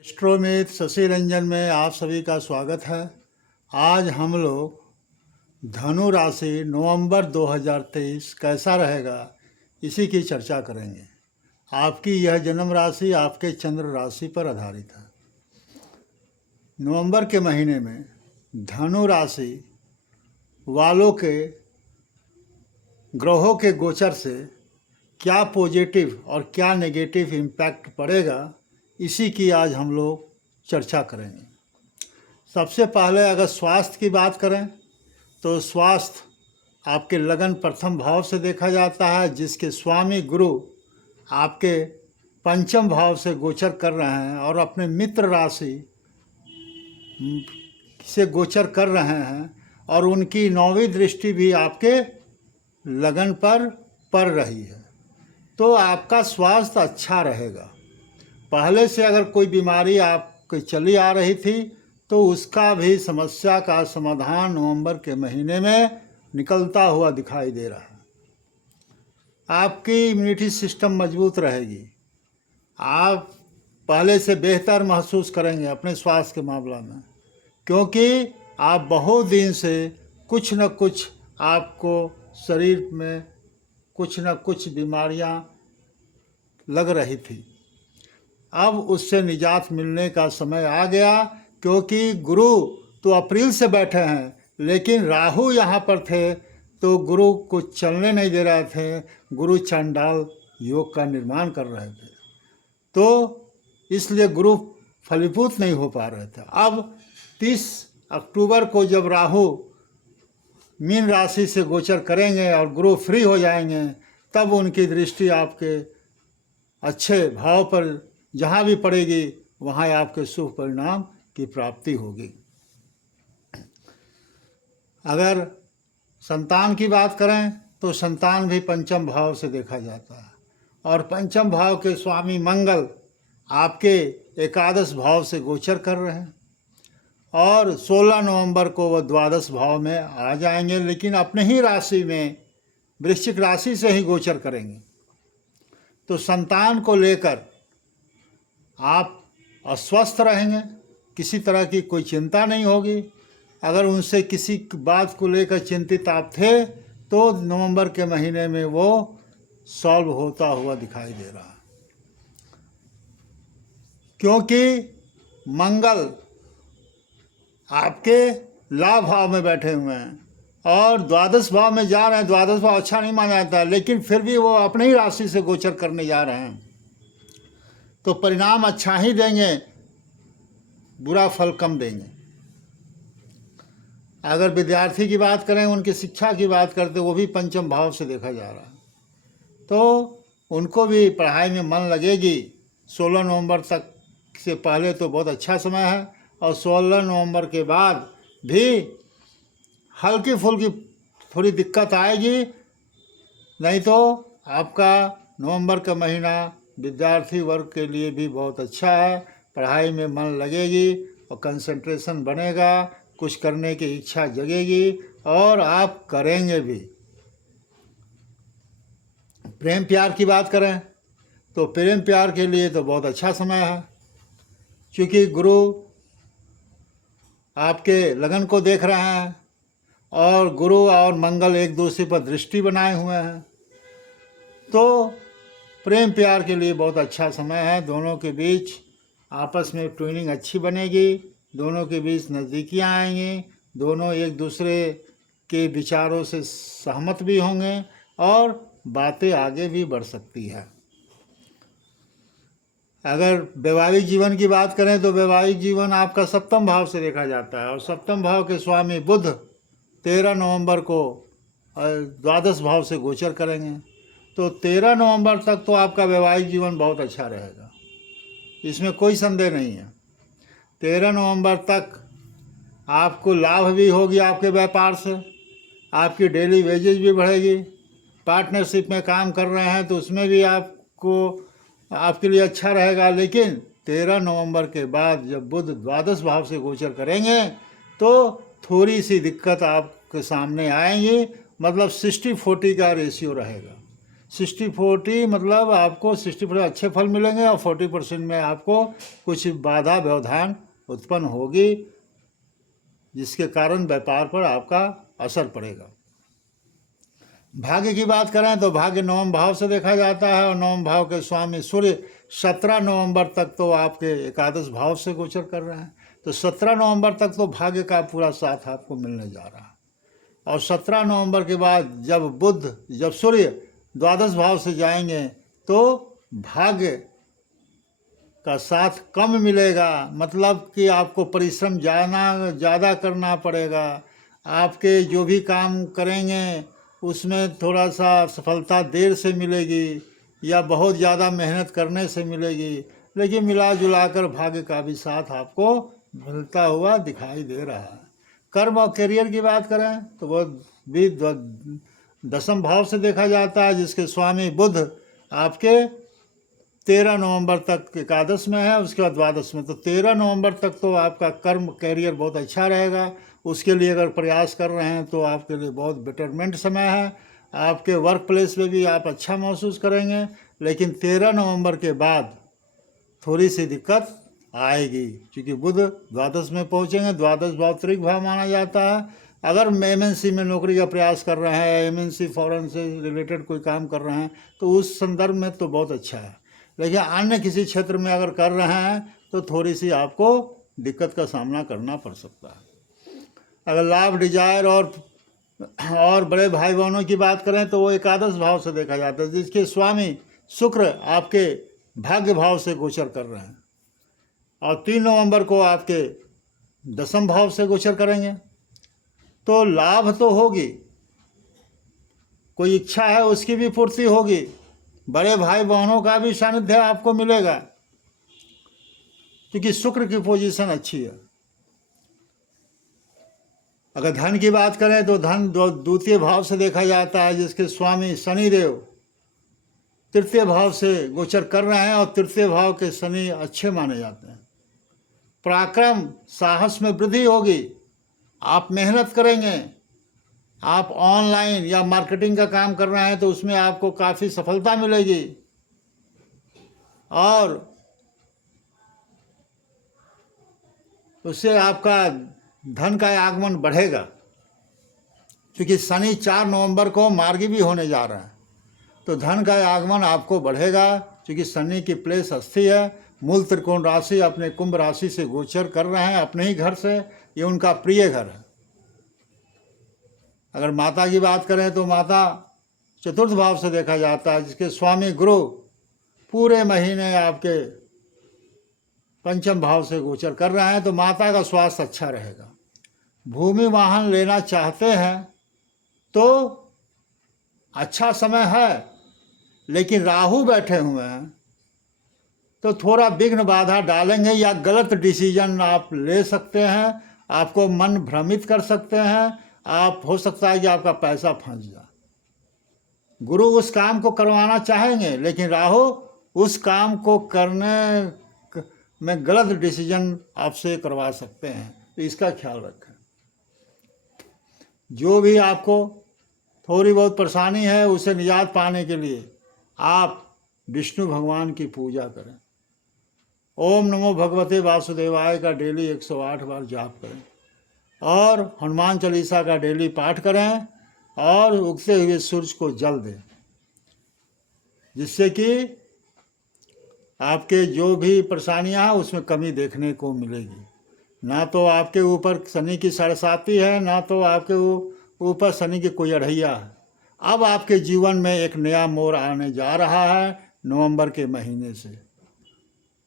एस्ट्रोमेट शशि रंजन में आप सभी का स्वागत है। आज हम लोग धनु राशि नवंबर 2023 कैसा रहेगा इसी की चर्चा करेंगे। आपकी यह जन्म राशि आपके चंद्र राशि पर आधारित है। नवंबर के महीने में धनु राशि वालों के ग्रहों के गोचर से क्या पॉजिटिव और क्या नेगेटिव इम्पैक्ट पड़ेगा इसी की आज हम लोग चर्चा करेंगे। सबसे पहले अगर स्वास्थ्य की बात करें तो स्वास्थ्य आपके लगन प्रथम भाव से देखा जाता है, जिसके स्वामी गुरु आपके पंचम भाव से गोचर कर रहे हैं और अपने मित्र राशि से गोचर कर रहे हैं और उनकी 9वीं दृष्टि भी आपके लगन पर पड़ रही है, तो आपका स्वास्थ्य अच्छा रहेगा। पहले से अगर कोई बीमारी आपको चली आ रही थी तो उसका भी समस्या का समाधान नवंबर के महीने में निकलता हुआ दिखाई दे रहा है। आपकी इम्यूनिटी सिस्टम मजबूत रहेगी, आप पहले से बेहतर महसूस करेंगे अपने स्वास्थ्य के मामला में, क्योंकि आप बहुत दिन से कुछ न कुछ आपको शरीर में कुछ न कुछ बीमारियां लग रही थी। अब उससे निजात मिलने का समय आ गया, क्योंकि गुरु तो अप्रैल से बैठे हैं, लेकिन राहु यहाँ पर थे तो गुरु को चलने नहीं दे रहे थे। गुरु चांडाल योग का निर्माण कर रहे थे, तो इसलिए गुरु फलीभूत नहीं हो पा रहे थे। अब 30 अक्टूबर को जब राहु मीन राशि से गोचर करेंगे और गुरु फ्री हो जाएंगे, तब उनकी दृष्टि आपके अच्छे भाव पर जहाँ भी पड़ेगी वहाँ आपके शुभ परिणाम की प्राप्ति होगी। अगर संतान की बात करें तो संतान भी पंचम भाव से देखा जाता है और पंचम भाव के स्वामी मंगल आपके एकादश भाव से गोचर कर रहे हैं और 16 नवंबर को वह द्वादश भाव में आ जाएंगे, लेकिन अपने ही राशि में वृश्चिक राशि से ही गोचर करेंगे। तो संतान को लेकर आप अस्वस्थ रहेंगे, किसी तरह की कोई चिंता नहीं होगी। अगर उनसे किसी बात को लेकर चिंतित आप थे तो नवंबर के महीने में वो सॉल्व होता हुआ दिखाई दे रहा है, क्योंकि मंगल आपके लाभ भाव में बैठे हुए हैं और द्वादश भाव में जा रहे हैं। द्वादश भाव अच्छा नहीं माना जाता, लेकिन फिर भी वो अपनी ही राशि से गोचर करने जा रहे हैं, तो परिणाम अच्छा ही देंगे, बुरा फल कम देंगे। अगर विद्यार्थी की बात करें, उनकी शिक्षा की बात करते, वो भी पंचम भाव से देखा जा रहा है, तो उनको भी पढ़ाई में मन लगेगी। 16 नवंबर तक से पहले तो बहुत अच्छा समय है और 16 नवंबर के बाद भी हल्की फुल्की थोड़ी दिक्कत आएगी, नहीं तो आपका नवंबर का महीना विद्यार्थी वर्ग के लिए भी बहुत अच्छा है। पढ़ाई में मन लगेगी और कंसंट्रेशन बनेगा, कुछ करने की इच्छा जगेगी और आप करेंगे भी। प्रेम प्यार की बात करें तो प्रेम प्यार के लिए तो बहुत अच्छा समय है, क्योंकि गुरु आपके लगन को देख रहे हैं और गुरु और मंगल एक दूसरे पर दृष्टि बनाए हुए हैं, तो प्रेम प्यार के लिए बहुत अच्छा समय है। दोनों के बीच आपस में ट्यूनिंग अच्छी बनेगी, दोनों के बीच नज़दीकियाँ आएंगी, दोनों एक दूसरे के विचारों से सहमत भी होंगे और बातें आगे भी बढ़ सकती है। अगर वैवाहिक जीवन की बात करें तो वैवाहिक जीवन आपका सप्तम भाव से देखा जाता है और सप्तम भाव के स्वामी बुध 13 नवंबर को द्वादश भाव से गोचर करेंगे, तो 13 नवंबर तक तो आपका वैवाहिक जीवन बहुत अच्छा रहेगा, इसमें कोई संदेह नहीं है। 13 नवंबर तक आपको लाभ भी होगी आपके व्यापार से, आपकी डेली वेजेज भी बढ़ेगी। पार्टनरशिप में काम कर रहे हैं तो उसमें भी आपके लिए अच्छा रहेगा, लेकिन 13 नवंबर के बाद जब बुध द्वादश भाव से गोचर करेंगे तो थोड़ी सी दिक्कत आपके सामने आएंगी, मतलब 60-40 का रेशियो रहेगा। 60-40 मतलब आपको 60% अच्छे फल मिलेंगे और 40% में आपको कुछ बाधा व्यवधान उत्पन्न होगी, जिसके कारण व्यापार पर आपका असर पड़ेगा। भाग्य की बात करें तो भाग्य 9वें भाव से देखा जाता है और 9वें भाव के स्वामी सूर्य 17 नवंबर तक तो आपके एकादश भाव से गोचर कर रहे हैं। तो 17 नवंबर तक तो भाग्य का पूरा साथ आपको मिलने जा रहा है। और 17 नवंबर के बाद जब सूर्य द्वादश भाव से जाएंगे तो भाग्य का साथ कम मिलेगा, मतलब कि आपको परिश्रम ज़्यादा करना पड़ेगा। आपके जो भी काम करेंगे उसमें थोड़ा सा सफलता देर से मिलेगी या बहुत ज़्यादा मेहनत करने से मिलेगी, लेकिन मिला जुला कर भाग्य का भी साथ आपको मिलता हुआ दिखाई दे रहा है। कर्म और करियर की बात करें तो वो भी 10वें भाव से देखा जाता है, जिसके स्वामी बुध आपके 13 नवंबर तक एकादश में है, उसके बाद द्वादश में। तो 13 नवंबर तक तो आपका कर्म कैरियर बहुत अच्छा रहेगा। उसके लिए अगर प्रयास कर रहे हैं तो आपके लिए बहुत बेटरमेंट समय है। आपके वर्क प्लेस में भी आप अच्छा महसूस करेंगे, लेकिन 13 नवंबर के बाद थोड़ी सी दिक्कत आएगी, क्योंकि बुध द्वादश में पहुंचेंगे। द्वादश भाव त्रिक भाव माना जाता है। अगर MNC में नौकरी का प्रयास कर रहे हैं, MNC फॉरेन से रिलेटेड कोई काम कर रहे हैं, तो उस संदर्भ में तो बहुत अच्छा है, लेकिन अन्य किसी क्षेत्र में अगर कर रहे हैं तो थोड़ी सी आपको दिक्कत का सामना करना पड़ सकता है। अगर लाभ डिजायर और बड़े भाई बहनों की बात करें तो वो एकादश भाव से देखा जाता है, जिसके स्वामी शुक्र आपके भाग्य भाव से गोचर कर रहे हैं और 3 नवंबर को आपके 10वें भाव से गोचर करेंगे। तो लाभ तो होगी, कोई इच्छा है उसकी भी पूर्ति होगी, बड़े भाई बहनों का भी सानिध्य आपको मिलेगा, क्योंकि शुक्र की पोजीशन अच्छी है। अगर धन की बात करें तो धन द्वितीय भाव से देखा जाता है, जिसके स्वामी शनिदेव तृतीय भाव से गोचर कर रहे हैं और तृतीय भाव के शनि अच्छे माने जाते हैं। पराक्रम साहस में वृद्धि होगी, आप मेहनत करेंगे। आप ऑनलाइन या मार्केटिंग का काम कर रहे हैं तो उसमें आपको काफ़ी सफलता मिलेगी और उससे आपका धन का आगमन बढ़ेगा, क्योंकि शनि 4 नवंबर को मार्गी भी होने जा रहा है। तो धन का आगमन आपको बढ़ेगा, क्योंकि शनि की प्लेस अस्थि है। मूल त्रिकोण राशि अपने कुंभ राशि से गोचर कर रहे हैं अपने ही घर से, ये उनका प्रिय घर है। अगर माता की बात करें तो माता चतुर्थ भाव से देखा जाता है, जिसके स्वामी गुरु पूरे महीने आपके 5वें भाव से गोचर कर रहे हैं। तो माता का स्वास्थ्य अच्छा रहेगा। भूमि वाहन लेना चाहते हैं तो अच्छा समय है, लेकिन राहु बैठे हुए हैं तो थोड़ा विघ्न बाधा डालेंगे या गलत डिसीजन आप ले सकते हैं, आपको मन भ्रमित कर सकते हैं, आप हो सकता है कि आपका पैसा फंस जाए। गुरु उस काम को करवाना चाहेंगे, लेकिन राहु उस काम को करने में गलत डिसीजन आपसे करवा सकते हैं, तो इसका ख्याल रखें। जो भी आपको थोड़ी बहुत परेशानी है उसे निजात पाने के लिए आप विष्णु भगवान की पूजा करें। ओम नमो भगवते वासुदेवाय का डेली 108 बार जाप करें और हनुमान चालीसा का डेली पाठ करें और उगते हुए सूरज को जल दें, जिससे कि आपके जो भी परेशानियां हैं उसमें कमी देखने को मिलेगी। ना तो आपके ऊपर शनि की सरसाती है, ना तो आपके ऊपर शनि की कोई अढ़ैया है। अब आपके जीवन में एक नया मोड़ आने जा रहा है नवंबर के महीने से।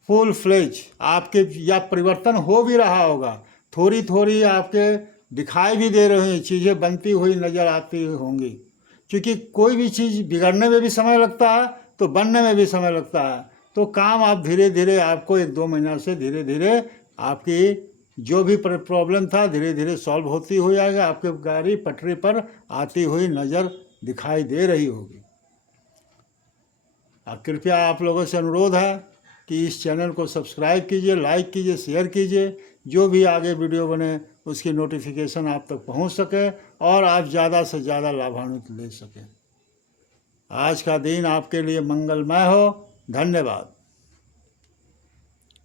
फुल फ्लेज आपके या परिवर्तन हो भी रहा होगा, थोड़ी थोड़ी आपके दिखाई भी दे रही चीज़ें बनती हुई नज़र आती होंगी, क्योंकि कोई भी चीज़ बिगड़ने में भी समय लगता है तो बनने में भी समय लगता है। तो काम आप धीरे धीरे, आपको 1-2 महीना से धीरे धीरे आपकी जो भी प्रॉब्लम था धीरे धीरे सॉल्व होती हुई आएगा, आपके गाड़ी पटरी पर आती हुई नज़र दिखाई दे रही होगी। कृपया आप लोगों से अनुरोध है कि इस चैनल को सब्सक्राइब कीजिए, लाइक कीजिए, शेयर कीजिए, जो भी आगे वीडियो बने उसकी नोटिफिकेशन आप तक पहुंच सके और आप ज़्यादा से ज़्यादा लाभान्वित ले सकें। आज का दिन आपके लिए मंगलमय हो। धन्यवाद।